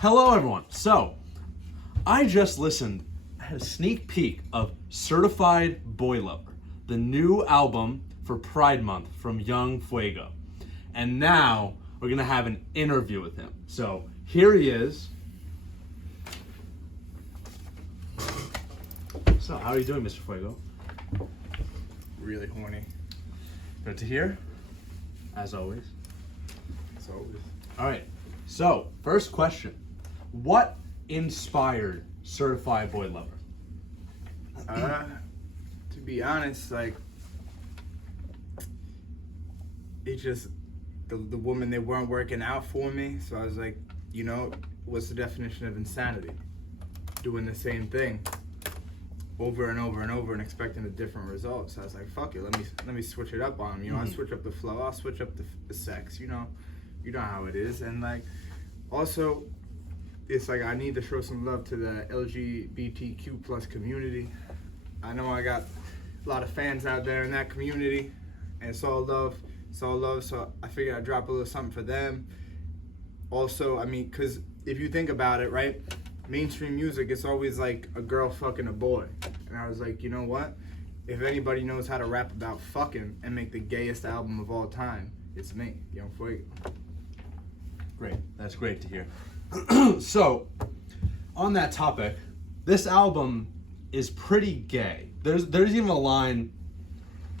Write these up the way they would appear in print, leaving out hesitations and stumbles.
Hello, everyone. So, I just listened, I had a sneak peek of Certified Boy Lover, the new album for Pride Month from young Fuego. And now we're going to have an interview with him. So, here he is. So, how are you doing, Mr. Fuego? Really horny. Good to hear, as always. As always. All right. So, first question. What inspired Certified Boy Lover? To be honest, like, it just, the woman, they weren't working out for me. So I was like, you know, what's the definition of insanity? Doing the same thing over and over and over and expecting a different result. So I was like, fuck it, let me switch it up on them. You know, I switch up the flow, I'll switch up the sex, you know how it is. And like, also, it's like I need to show some love to the LGBTQ plus community. I know I got a lot of fans out there in that community, and it's all love, so I figured I'd drop a little something for them. Also, I mean, because if you think about it, right, mainstream music, it's always like a girl fucking a boy. And I was like, you know what? If anybody knows how to rap about fucking and make the gayest album of all time, it's me, Young Fuego. Great. That's great to hear. So, on that topic, this album is pretty gay. There's even a line,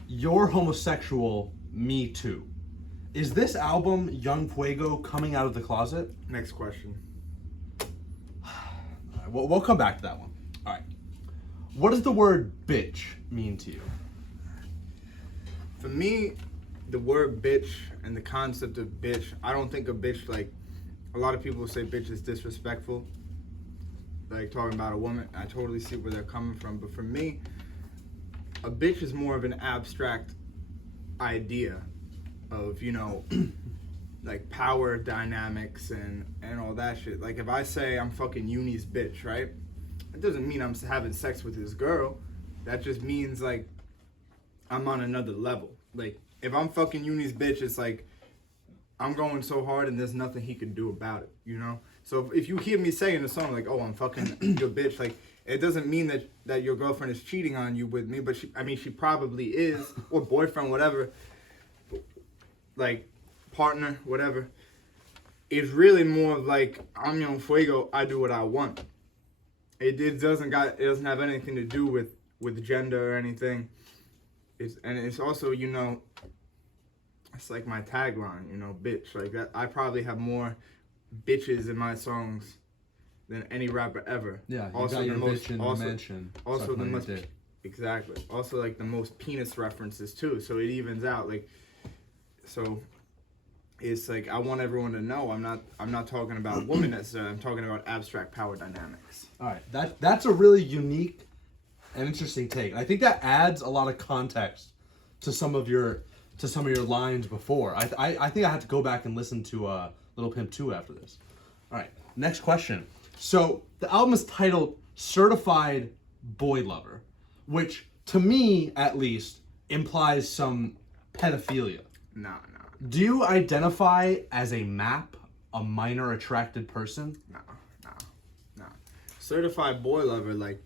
"You're homosexual, me too." Is this album, Young Fuego, coming out of the closet? Next question. We'll come back to that one. All right. What does the word bitch mean to you? For me, the word bitch and the concept of bitch, I don't think a bitch, like, a lot of people say bitch is disrespectful, like talking about a woman. I totally see where they're coming from, but for me, a bitch is more of an abstract idea of, you know, like power dynamics and all that shit. Like, if I say I'm fucking Uni's bitch, right? It doesn't mean I'm having sex with this girl. That just means, like, I'm on another level. Like, if I'm fucking Uni's bitch, it's like I'm going so hard and there's nothing he can do about it, you know? So if you hear me saying a song like, oh, I'm fucking your bitch, like, it doesn't mean that your girlfriend is cheating on you with me, but she probably is, or boyfriend, whatever, like, partner, whatever. It's really more of like, I'm Young Fuego, I do what I want. It doesn't have anything to do with gender or anything. It's also, you know, it's like my tagline, you know, bitch. Like, that, I probably have more bitches in my songs than any rapper ever. Yeah, you also got your the most, bitch in also, the mansion. also the most, exactly. Also, like, the most penis references too, so it evens out. Like, so it's like, I want everyone to know I'm not talking about women necessarily. I'm talking about abstract power dynamics. All right, that's a really unique and interesting take. I think that adds a lot of context to some of your lines before. I think I have to go back and listen to Little Pimp 2 after this. All right, next question. So the album is titled Certified Boy Lover, which to me at least implies some pedophilia. Nah. Do you identify as a MAP, a minor attracted person? Nah. Certified Boy Lover, like,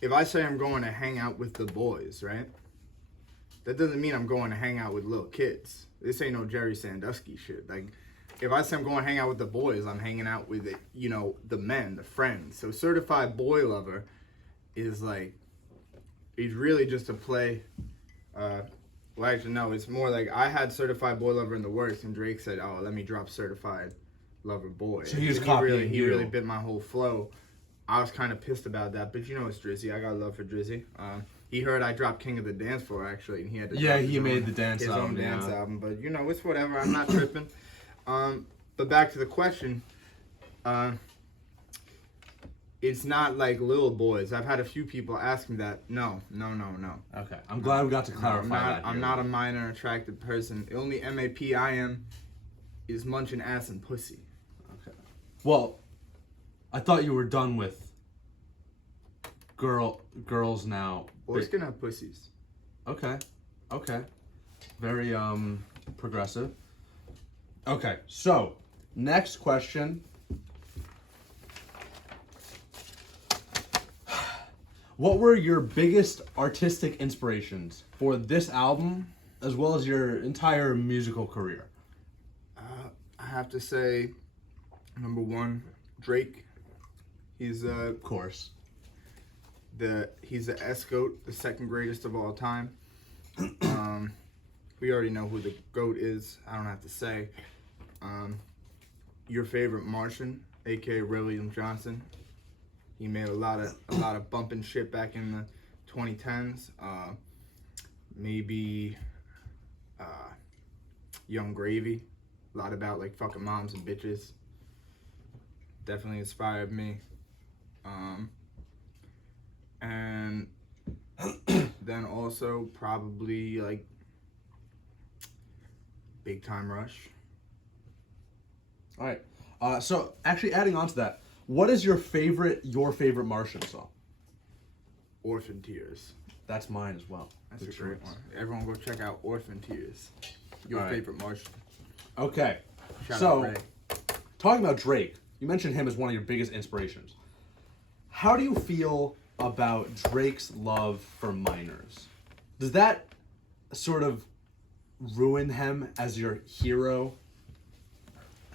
if I say I'm going to hang out with the boys, right? That doesn't mean I'm going to hang out with little kids. This ain't no Jerry Sandusky shit. Like, if I say I'm going to hang out with the boys, I'm hanging out with, you know, the men, the friends. So Certified Boy Lover is like, it's really just a play. Well, actually, no, it's more like I had Certified Boy Lover in the works, and Drake said, oh, let me drop Certified Lover Boy. So he was copying He you. really bit my whole flow. I was kind of pissed about that, but you know it's Drizzy. I got love for Drizzy. He heard I dropped King of the Dance Floor, actually, and he had to drop he made the dance his album, own dance yeah. album. But you know, it's whatever. I'm not tripping. But back to the question. It's not like little boys. I've had a few people ask me that. No. Okay, I'm glad we got to clarify that. I'm not a minor attracted person. The only MAP I am is munching ass and pussy. Okay. Well, I thought you were done with girls now. Boys can have pussies. Okay. Very progressive. Okay, so next question. What were your biggest artistic inspirations for this album, as well as your entire musical career? I have to say, number one, Drake. He's Of course. he's the S-GOAT, the second greatest of all time. We already know who the GOAT is. I don't have to say. Your favorite Martian, aka William Johnson. He made a lot of bumping shit back in the 2010s. Maybe Young Gravy. A lot about like fucking moms and bitches. Definitely inspired me. And then also probably like Big Time Rush. All right. So actually, adding on to that, what is your favorite Martian song? Orphan Tears. That's mine as well. That's Good a great choice. one. Everyone go check out Orphan Tears. Your All right. favorite Martian. Okay. Shout out So, Ray. talking about Drake, you mentioned him as one of your biggest inspirations. How do you feel about Drake's love for minors? Does that sort of ruin him as your hero?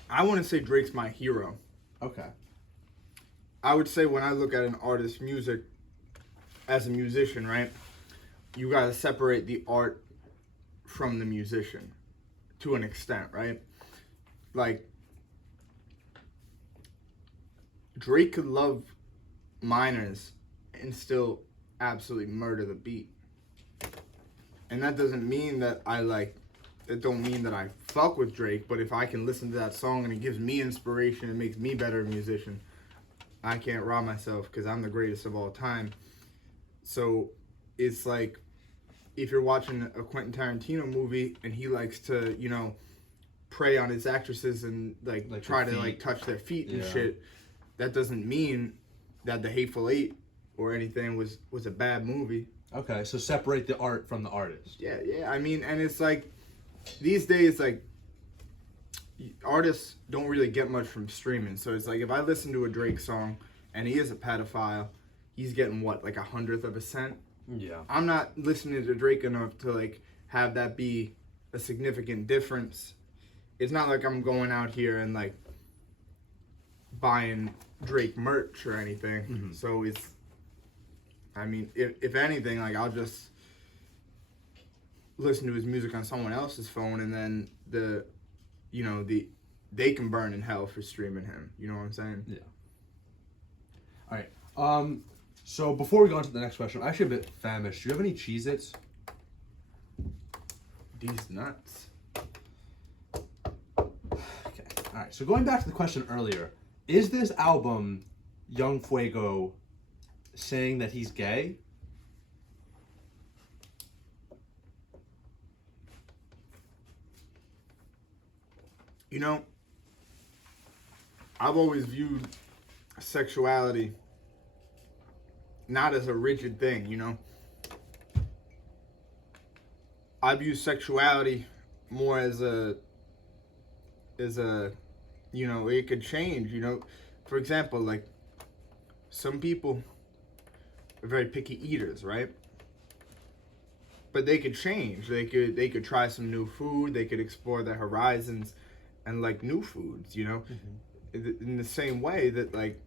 I wouldn't say Drake's my hero. Okay. I would say when I look at an artist's music, as a musician, right, you gotta separate the art from the musician to an extent, right? Like, Drake could love minors and still absolutely murder the beat. And that doesn't mean that it don't mean that I fuck with Drake, but if I can listen to that song and it gives me inspiration and makes me better a musician, I can't rob myself because I'm the greatest of all time. So it's like if you're watching a Quentin Tarantino movie and he likes to, prey on his actresses and like try to like touch their feet and shit, that doesn't mean that The Hateful Eight or anything was a bad movie. Okay, so separate the art from the artist. Yeah. I mean, and it's like these days, like artists don't really get much from streaming. So it's like if I listen to a Drake song and he is a pedophile, he's getting what, like 1/100 of a cent? Yeah. I'm not listening to Drake enough to like have that be a significant difference. It's not like I'm going out here and like buying Drake merch or anything. Mm-hmm. So it's, I mean, if anything, like I'll just listen to his music on someone else's phone, and then they can burn in hell for streaming him. You know what I'm saying? Yeah. All right. So before we go on to the next question, I'm actually a bit famished. Do you have any Cheez-Its? These nuts. Okay. All right. So going back to the question earlier, is this album Young Fuego saying that he's gay? I've always viewed sexuality not as a rigid thing, I view sexuality more as a it could change, For example, like some people are very picky eaters, right? But they could change. They could try some new food, they could explore their horizons and like new foods, Mm-hmm. In the same way that like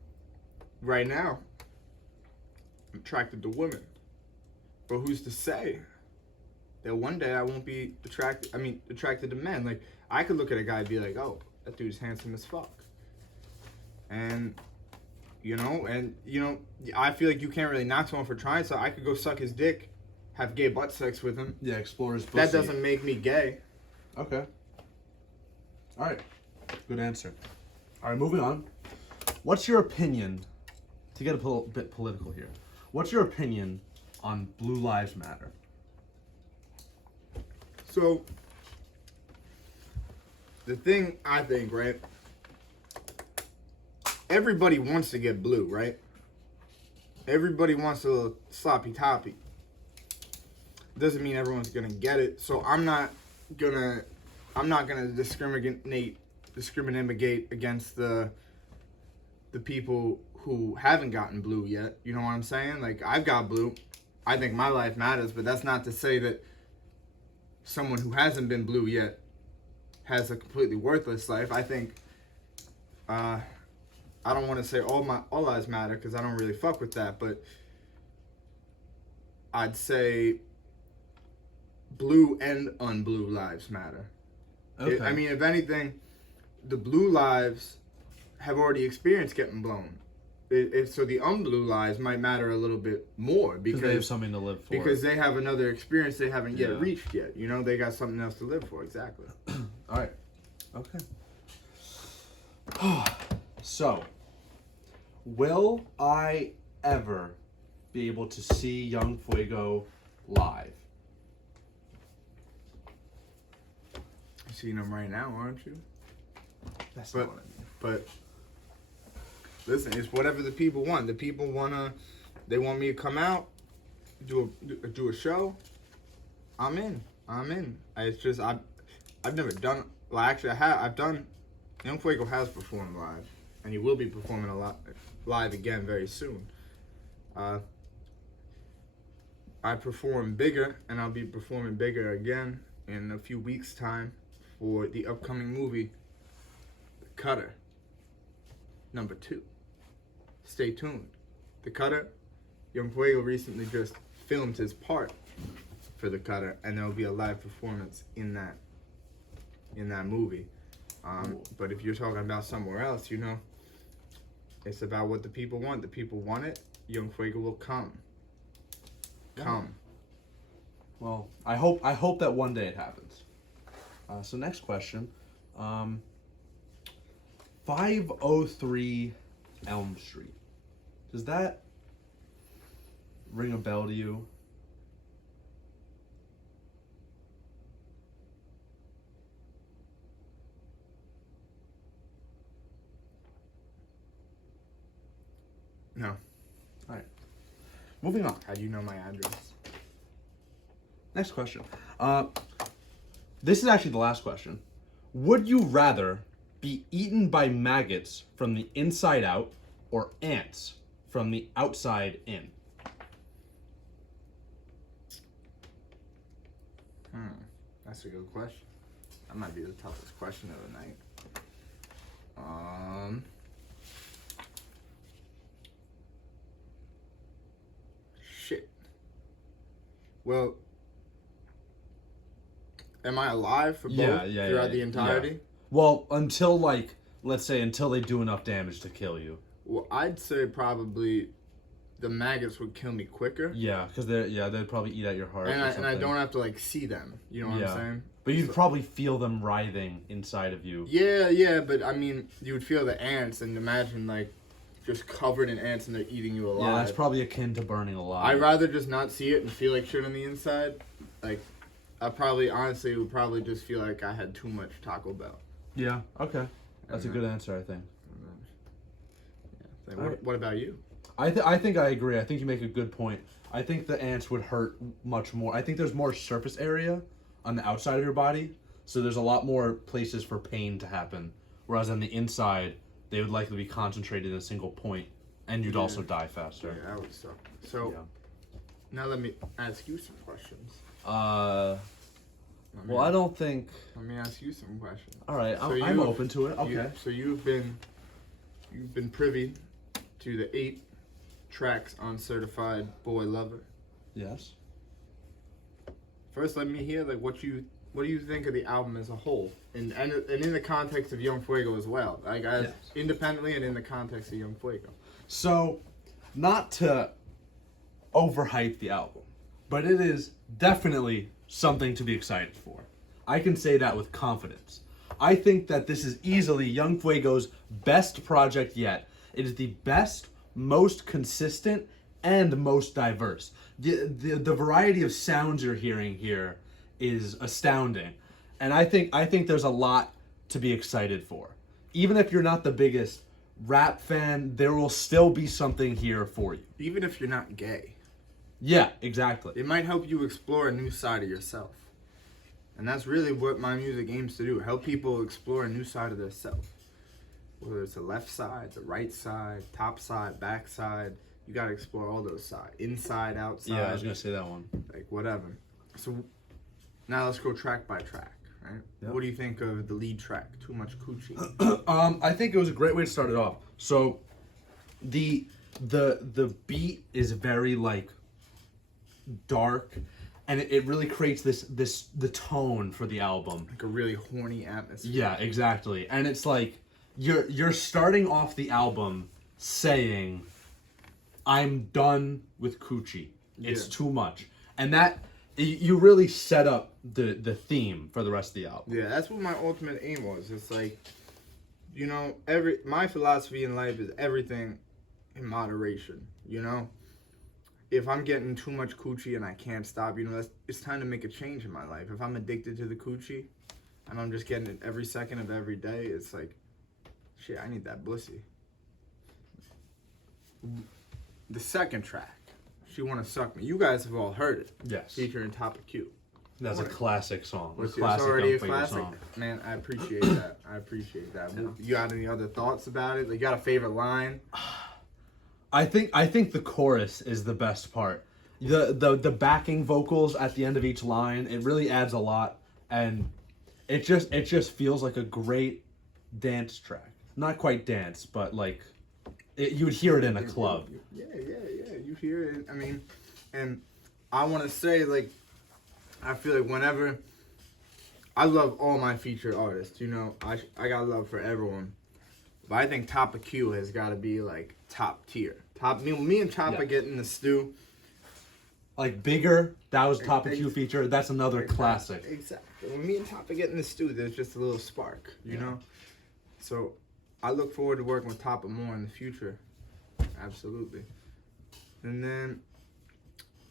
right now I'm attracted to women. But who's to say that one day I won't be attracted to men? Like I could look at a guy and be like, oh, that dude's handsome as fuck. And I feel like you can't really knock someone for trying, so I could go suck his dick, have gay butt sex with him. Yeah, explore his pussy. That doesn't make me gay. Okay. All right. Good answer. All right, moving on. What's your opinion, to get a bit political here, what's your opinion on Blue Lives Matter? So, the thing I think, right? Everybody wants to get blue, right? Everybody wants a little sloppy toppy. Doesn't mean everyone's gonna get it. So I'm not gonna discriminate against the people who haven't gotten blue yet. You know what I'm saying? Like, I've got blue. I think my life matters, but that's not to say that someone who hasn't been blue yet has a completely worthless life. I think, I don't want to say all lives matter because I don't really fuck with that, but I'd say blue and unblue lives matter. Okay. I mean, if anything, the blue lives have already experienced getting blown. So the unblue lives might matter a little bit more because they have something to live for. Because they have another experience they haven't yet reached yet. You know, they got something else to live for. Exactly. All right. Okay. So, will I ever be able to see Young Fuego live? You're seeing them right now, aren't you? That's not what I mean. But listen, it's whatever the people want. The people they want me to come out, do a show. I'm in. It's just I've never done. Well, actually, I've done. Young Fuego has performed live, and he will be performing a lot live again very soon. I perform bigger, and I'll be performing bigger again in a few weeks' time for the upcoming movie, The Cutter, number 2. Stay tuned. The Cutter, Young Fuego recently just filmed his part for The Cutter, and there will be a live performance in that movie. But if you're talking about somewhere else, you know, it's about what the people want. The people want it. Young Fuego will come. Well, I hope that one day it happens. So next question, 503 Elm Street. Does that ring a bell to you? No. All right. Moving on. How do you know my address? Next question. This is actually the last question. Would you rather be eaten by maggots from the inside out or ants from the outside in? That's a good question. That might be the toughest question of the night. Shit. Well, am I alive for both throughout the entirety? Yeah. Well, until let's say until they do enough damage to kill you. Well, I'd say probably the maggots would kill me quicker. Yeah, because they'd probably eat at your heart. And I don't have to see them. You know what I'm saying? But you'd probably feel them writhing inside of you. Yeah, but I mean, you would feel the ants, and imagine just covered in ants and they're eating you alive. Yeah, that's probably akin to burning alive. I'd rather just not see it and feel like shit on the inside. I honestly would probably just feel like I had too much Taco Bell. Yeah, okay. That's a good answer, I think. Yeah. What about you? I think I agree. I think you make a good point. I think the ants would hurt much more. I think there's more surface area on the outside of your body, so there's a lot more places for pain to happen. Whereas on the inside, they would likely be concentrated in a single point, and you'd also die faster. Yeah, that would suck. So, now let me ask you some questions. Well, I don't think... Let me ask you some questions. All right, I'm open to it. Okay. So you've been privy to the 8 tracks on Certified Boy Lover. Yes. First, let me hear what do you think of the album as a whole, and in the context of Young Fuego as well, independently and in the context of Young Fuego. So, not to overhype the album, but it is definitely something to be excited for. I can say that with confidence. I think that this is easily Young Fuego's best project yet. It is the best, most consistent, and most diverse. The variety of sounds you're hearing here is astounding. And I think there's a lot to be excited for. Even if you're not the biggest rap fan, there will still be something here for you. Even if you're not gay. Yeah, exactly. It might help you explore a new side of yourself. And that's really what my music aims to do. Help people explore a new side of themselves. whether it's the left side, the right side, top side, back side. You gotta explore all those sides, inside, outside. Yeah, I was gonna say that one. Like whatever. So now let's go track by track, right? Yep. What do you think of the lead track? Too much coochie. I think it was a great way to start it off. So, the beat is very like dark, and it really creates the tone for the album. Like a really horny atmosphere. Yeah, exactly. And it's like you're starting off the album saying, "I'm done with coochie. It's too much," and that you really set up the theme for the rest of the album. Yeah, that's what my ultimate aim was. It's like, you know, my philosophy in life is everything in moderation. You know, if I'm getting too much coochie and I can't stop, you know, it's time to make a change in my life. If I'm addicted to the coochie and I'm just getting it every second of every day, it's like, shit, I need that pussy. The second track, She Wanna Suck Me. You guys have all heard it. Yes. Featuring Tha Q. That's a classic song. It's Classic already a Young Fuego classic. song. Man, I appreciate that. I appreciate that. Yeah. You got any other thoughts about it? Like, you got a favorite line? I think the chorus is the best part. The backing vocals at the end of each line, it really adds a lot, and it just feels like a great dance track. Not quite dance, but like you would hear it in a club. Yeah. You hear it. I mean, and I want to say, like, I feel like whenever I love all my featured artists, you know, I got love for everyone, but I think Tha Q has got to be like top tier. Me and Choppa get in the stew. Like Bigger, that was Tha Q feature. That's another classic. Exactly. When me and Choppa get in the stew, there's just a little spark, you know. So I look forward to working with Choppa more in the future. Absolutely. And then,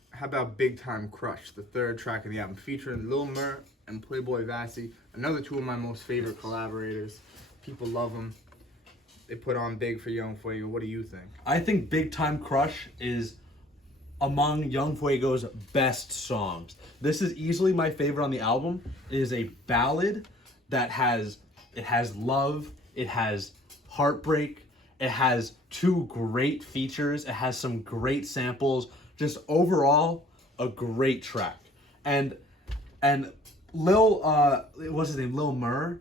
how about Big Time Crush, the third track of the album, featuring Lil Mur and Playboy Vassie, another two of my most favorite collaborators. People love them. They put on big for Young Fuego. What do you think? I think Big Time Crush is among Young Fuego's best songs. This is easily my favorite on the album. It is a ballad that has love, it has heartbreak, it has two great features, it has some great samples. Just overall, a great track. And Lil what's his name? Lil Mur.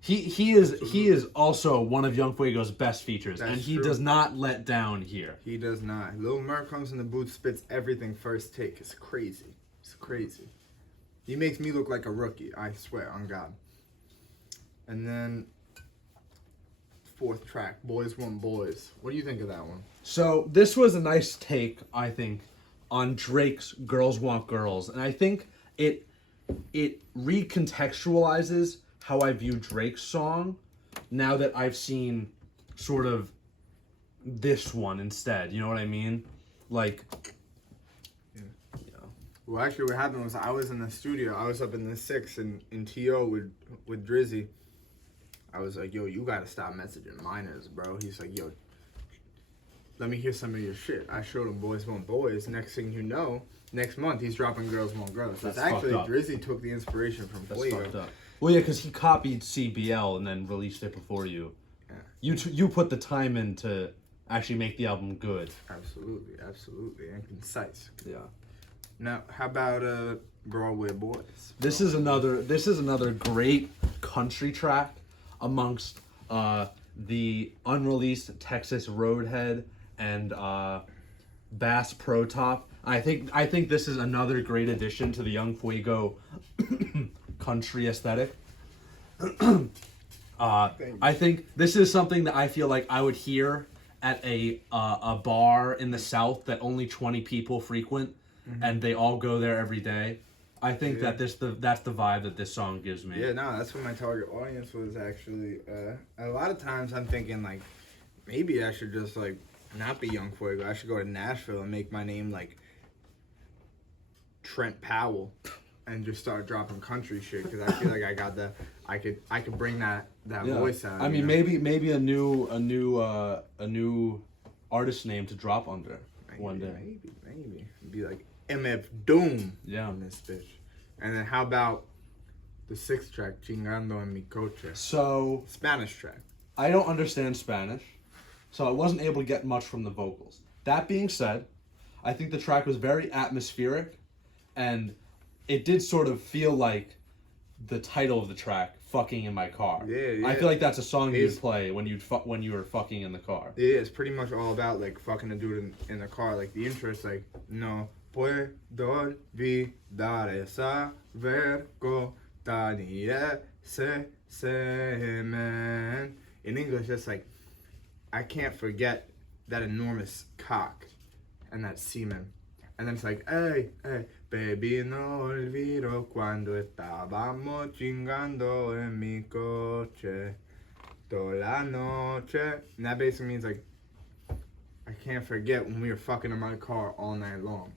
He is also one of Young Fuego's best features, and he does not let down here. He does not. Lil Mur comes in the booth, spits everything first take. It's crazy. It's crazy. He makes me look like a rookie. I swear on God. And then fourth track, Boys Want Boys. What do you think of that one? So this was a nice take, I think, on Drake's Girls Want Girls, and I think it recontextualizes how I view Drake's song now that I've seen sort of this one instead. You know what I mean? Like, yeah. Well, actually, what happened was I was in the studio. I was up in the 6 in TO with Drizzy. I was like, yo, you gotta stop messaging minors, bro. He's like, yo, let me hear some of your shit. I showed him Boys Want Boys. Next thing you know, next month he's dropping Girls Want Girls. That's actually Drizzy took the inspiration from Fuego. Well, yeah, because he copied CBL and then released it before you. Yeah. You put the time in to actually make the album good. Absolutely, and concise. Yeah. Now, how about Girl With Boys? This is another great country track amongst the unreleased Texas Roadhead and Bass Pro Top. I think this is another great addition to the Young Fuego country aesthetic. I think this is something that I feel like I would hear at a bar in the South that only 20 people frequent, and they all go there every day. I think that that's the vibe that this song gives me. Yeah, no, that's what my target audience was actually. A lot of times I'm thinking like, maybe I should just like not be Young Fuego. I should go to Nashville and make my name like Trent Powell, and just start dropping country shit because I feel like I got I could bring that voice out. I mean, maybe a new artist name to drop under one day. Maybe be like MF Doom. Yeah. On this bitch. And then how about the 6th track, Chingando en mi coche? So Spanish track. I don't understand Spanish, so I wasn't able to get much from the vocals. That being said, I think the track was very atmospheric, and it did sort of feel like the title of the track, "Fucking in My Car." Yeah. I feel like that's a song you'd It's- play when when you were fucking in the car. Yeah, it's pretty much all about like fucking a dude in the car. Like the intro is like, no puedo olvidar esa vergüenza semen. In English, it's like, I can't forget that enormous cock and that semen. And then it's like, hey, baby, no olvido cuando estábamos chingando en mi coche. Toda la noche. And that basically means like, I can't forget when we were fucking in my car all night long.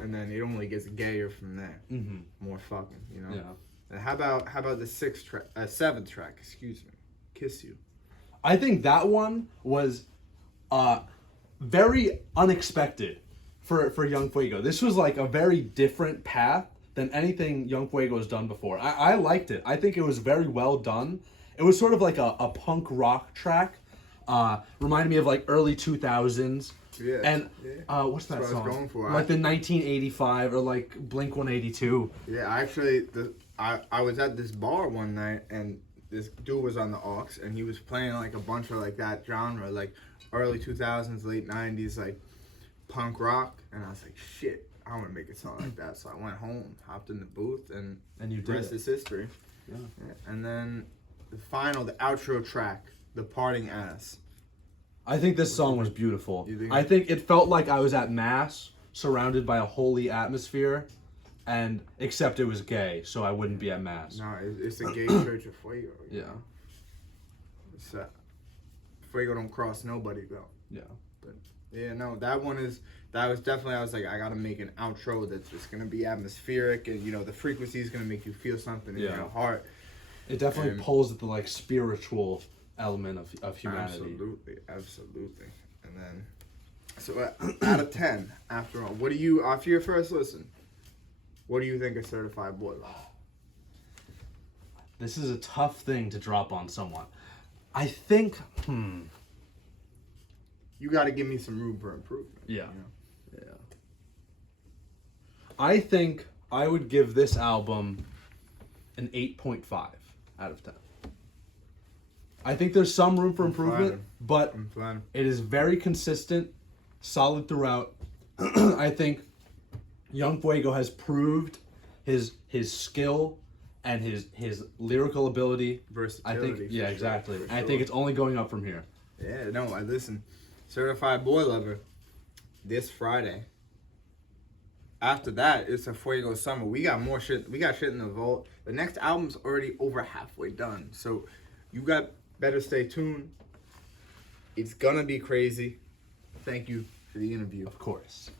And then it only gets gayer from there. Mm-hmm. More fucking, you know? Yeah. And how about the seventh track, excuse me, Kiss You. I think that one was very unexpected for Young Fuego. This was like a very different path than anything Young Fuego has done before. I liked it. I think it was very well done. It was sort of like a punk rock track. Reminded me of like early 2000s. Yeah. And what's that That's what I song? was going for. Like the 1985 or like Blink 182. Yeah, actually, I was at this bar one night and this dude was on the aux and he was playing like a bunch of like that genre, like early 2000s, late 90s, like punk rock. And I was like, shit, I want to make a song like that. So I went home, hopped in the booth, and you the did rest it. is history. Yeah. And then the outro track, The Parting Ass. I think this song was beautiful. You think- I think it felt like I was at mass, surrounded by a holy atmosphere, and except it was gay, so I wouldn't be at mass. No, it's a gay church of Fuego. You Yeah. know? It's, Fuego don't cross nobody though. Yeah. But yeah, no, that was definitely, I was like, I gotta make an outro that's just gonna be atmospheric and, you know, the frequency is gonna make you feel something in Yeah. your heart. It definitely And- pulls at the like spiritual element of humanity. Absolutely. And then, so out of 10, after all, what do you, after your first listen, what do you think of Certified Boy Love? This is a tough thing to drop on someone. I think, You gotta give me some room for improvement. Yeah. You know? Yeah. I think I would give this album an 8.5 out of 10. I think there's some room for improvement, flattered. but I'm flattered. it is very consistent, solid throughout. I think Young Fuego has proved his skill and his lyrical ability. I Versatility. think, yeah, for exactly. Sure, for I sure. think it's only going up from here. Yeah, no, I listen. Certified Boy Lover this Friday. After that, it's a Fuego summer. We got more shit. We got shit in the vault. The next album's already over halfway done. So you got better stay tuned. It's gonna be crazy. Thank you for the interview. Of course.